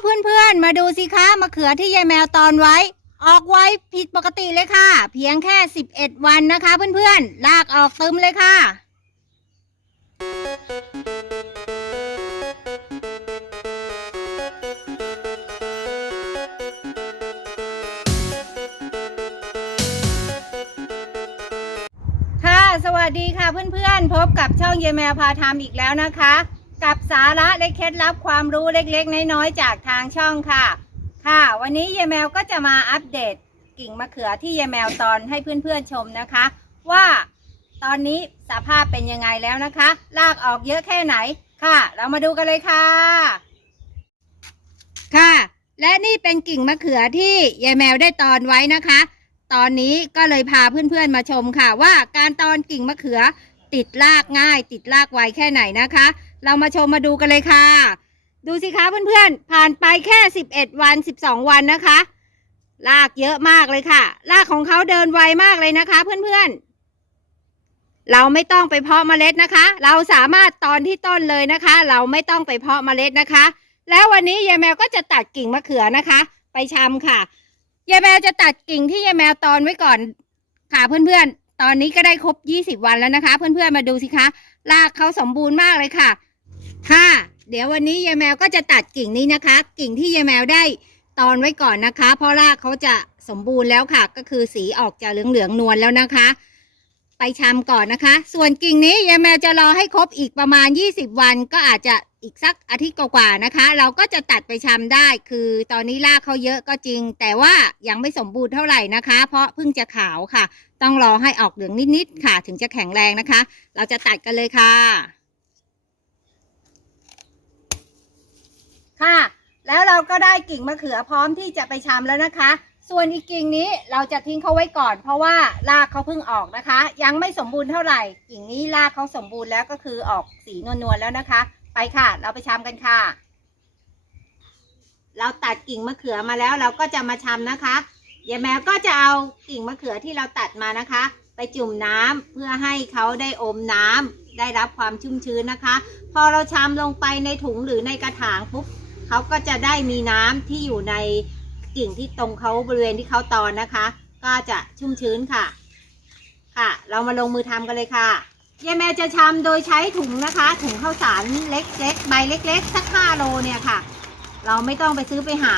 เพื่อนๆ มาดูสิคะมะเขือที่ยายแมวตอนไว้ ออกไว้ผิดปกติเลยค่ะ เพียงแค่ 11 วันนะคะเพื่อนๆลากออกตึมเลยค่ะค่ะสวัสดีค่ะเพื่อนๆ พบกับช่องเยายแมวพาทำอีกแล้วนะคะ กับสาระและเคล็ดลับความรู้เล็กๆ น้อยๆ จากทางช่องค่ะ ค่ะ วันนี้ยายแมวก็จะมาอัปเดตกิ่งมะเขือที่ยายแมวตอนให้เพื่อนๆชมนะคะ ว่าตอนนี้สภาพเป็นยังไงแล้วนะคะ ลากออกเยอะแค่ไหนค่ะ เรามาดูกันเลยค่ะ ค่ะ และนี่เป็นกิ่งมะเขือที่ยายแมวได้ตอนไว้นะคะ ตอนนี้ก็เลยพาเพื่อนๆมาชมค่ะ ว่าการตอนกิ่งมะเขือ ติดรากง่าย ติดรากไวแค่ไหนนะคะ เรามาชมมาดูกันเลยค่ะ ดูสิคะเพื่อนๆ ผ่านไปแค่ 11 วัน 12 วันนะคะ รากเยอะมากเลยค่ะ รากของเขาเดินไวมากเลยนะคะ เพื่อนๆเราไม่ต้องไปเพาะเมล็ดนะคะ เราสามารถตอนที่ต้นเลยนะคะ เราไม่ต้องไปเพาะเมล็ดนะคะ แล้ววันนี้ยายแมวก็จะตัดกิ่งมะเขือนะคะ ไปชำค่ะยายแมวจะตัดกิ่งที่ยายแมวตอนไว้ก่อนค่ะเพื่อนๆ ตอนนี้ก็ได้ครบ 20 วันแล้วนะคะ เพื่อนๆมาดูสิคะรากเขาสมบูรณ์มากเลยค่ะ ค่ะ เดี๋ยววันนี้ยายแมวก็จะตัดกิ่งนี้นะคะ กิ่งที่ยายแมวได้ตอนไว้ก่อนนะคะ เพราะรากเขาจะสมบูรณ์แล้วค่ะ ก็คือสีออกจะเหลืองๆนวลแล้วนะคะ ไปชำก่อนนะคะ ส่วนกิ่งนี้ยายแมวจะรอให้ครบอีกประมาณ 20 วันก็อาจจะ อีกสักอาทิตย์กว่าๆนะคะ เราก็จะตัดไปชำได้ คือตอนนี้รากเขาเยอะก็จริง แต่ว่ายังไม่สมบูรณ์เท่าไหร่นะคะ เพราะเพิ่งจะขาวค่ะ ต้องรอให้ออกเหลืองนิดๆค่ะ ถึงจะแข็งแรงนะคะ เราจะตัดกันเลยค่ะ ค่ะ แล้วเราก็ได้กิ่งมะเขือพร้อมที่จะไปชำแล้วนะคะ ส่วนอีกกิ่งนี้เราจะทิ้งเขาไว้ก่อน เพราะว่ารากเขาเพิ่งออกนะคะ ยังไม่สมบูรณ์เท่าไหร่ กิ่งนี้รากเขาสมบูรณ์แล้วก็คือออกสีนวลๆแล้วนะคะ ไปค่ะ เราไปชำกันค่ะ เราตัดกิ่งมะเขือมาแล้วเราก็จะมาชำนะคะยายแมวก็จะเอากิ่งมะเขือที่เราตัดมานะคะ ไปจุ่มน้ำเพื่อให้เขาได้อมน้ำได้รับความชุ่มชื้นนะคะ พอเราชำลงไปในถุงหรือในกระถางปุ๊บเขาก็จะได้มีน้ำที่อยู่ในกิ่งที่ตรงเขาบริเวณที่เขาตอนนะคะ ก็จะชุ่มชื้นค่ะ ค่ะ เรามาลงมือทำกันเลยค่ะ ยายแมวจะชำโดยใช้ถุงนะคะ ถุงข้าวสารเล็กๆใบเล็ก ๆ สัก5โลเนี่ยค่ะ เราไม่ต้องไปซื้อไปหา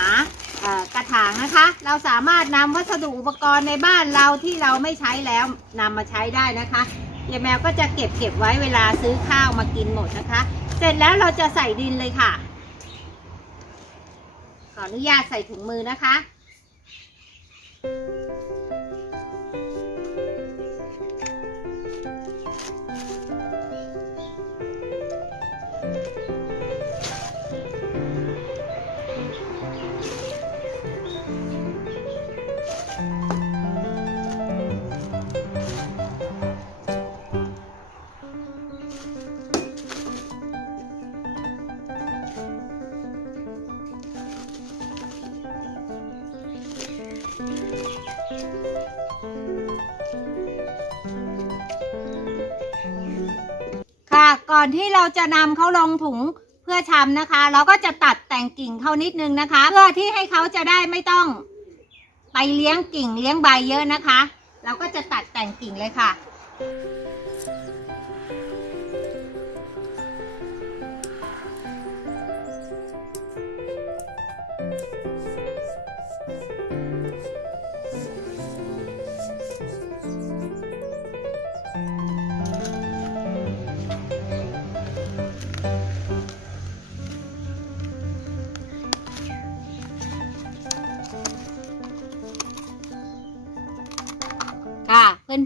กระถางนะคะ เราสามารถนำวัสดุอุปกรณ์ในบ้านเราที่เราไม่ใช้แล้วนำมาใช้ได้นะคะยายแมวก็จะเก็บเก็บไว้เวลาซื้อข้าวมากินหมดนะคะ เสร็จแล้วเราจะใส่ดินเลยค่ะ ขออนุญาตใส่ถุงมือนะคะ อนที่เราจะนำเขาลงถุงเพื่อชำนะคะ เราก็จะตัดแต่งกิ่งเขานิดนึงนะคะ เพื่อที่ให้เขาจะได้ไม่ต้อง ไปเลี้ยงกิ่งเลี้ยงใบเยอะนะคะ เราก็จะตัดแต่งกิ่งเลยค่ะ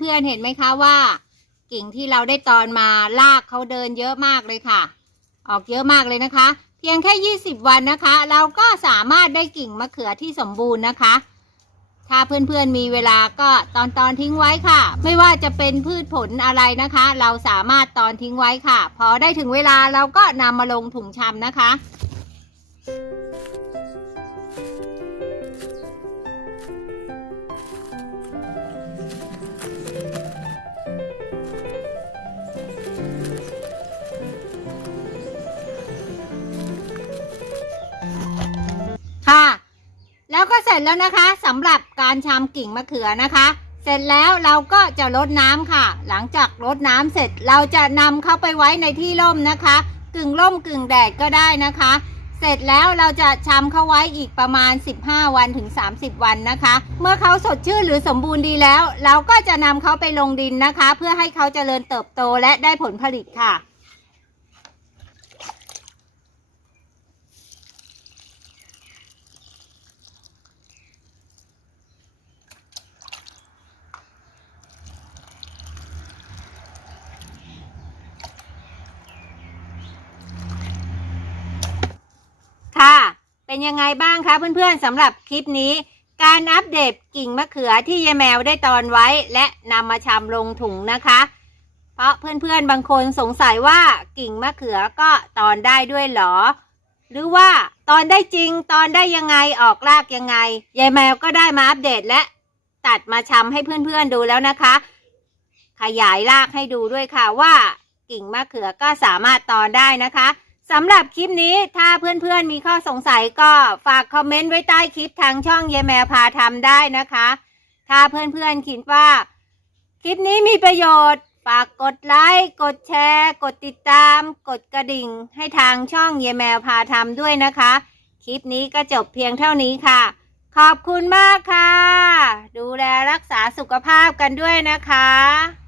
เพื่อนๆเห็นไหมคะว่า กิ่งที่เราได้ตอนมาลากเขาเดินเยอะมากเลยค่ะ ออกเยอะมากเลยนะคะ เพียงแค่ 20 วันนะคะ เราก็สามารถได้กิ่งมะเขือที่สมบูรณ์นะคะ ถ้าเพื่อนๆมีเวลาก็ตอนตอนทิ้งไว้ค่ะ ไม่ว่าจะเป็นพืชผลอะไรนะคะ เราสามารถตอนทิ้งไว้ค่ะ พอได้ถึงเวลาเราก็นำมาลงถุงชำนะคะ ร็จแล้วนะคะสำหรับการชำกิ่งมะเขือนะคะ เสร็จแล้วเราก็จะรดน้ำค่ะ หลังจากรดน้ำเสร็จเราจะนำเข้าไปไว้ในที่ร่มนะคะ กึ่งร่มกึ่งแดดก็ได้นะคะ เสร็จแล้วเราจะชำเข้าไว้อีกประมาณ 15 วันถึง 30 วันนะคะ เมื่อเขาสดชื่นหรือสมบูรณ์ดีแล้ว เราก็จะนำเขาไปลงดินนะคะ เพื่อให้เขาเจริญเติบโตและได้ผลผลิตค่ะ ค่ะ เป็นยังไงบ้างคะเพื่อนๆสำหรับคลิปนี้ การอัปเดตกิ่งมะเขือที่ยายแมวได้ตอนไว้ และนำมาชำลงถุงนะคะ เพราะเพื่อนๆบางคนสงสัยว่ากิ่งมะเขือก็ตอนได้ด้วยหรอ หรือว่าตอนได้จริงตอนได้ยังไงออกรากยังไงยายแมวก็ได้มาอัปเดตและตัดมาชำให้เพื่อนๆดูแล้วนะคะ ขยายรากให้ดูด้วยค่ะว่ากิ่งมะเขือก็สามารถตอนได้นะคะ สำหรับคลิปนี้ถ้าเพื่อนๆมีข้อสงสัยก็ฝากคอมเมนต์ไว้ใต้คลิปทางช่องเยแมวพาทำได้นะคะ ถ้าเพื่อนๆคิดว่า คลิปนี้มีประโยชน์ ฝากกดไลค์กดแชร์ กดติดตาม กดกระดิ่ง ให้ทางช่องเยแมวพาทำด้วยนะคะ คลิปนี้ก็จบเพียงเท่านี้ค่ะ ขอบคุณมากค่ะ ดูแลรักษาสุขภาพกันด้วยนะคะ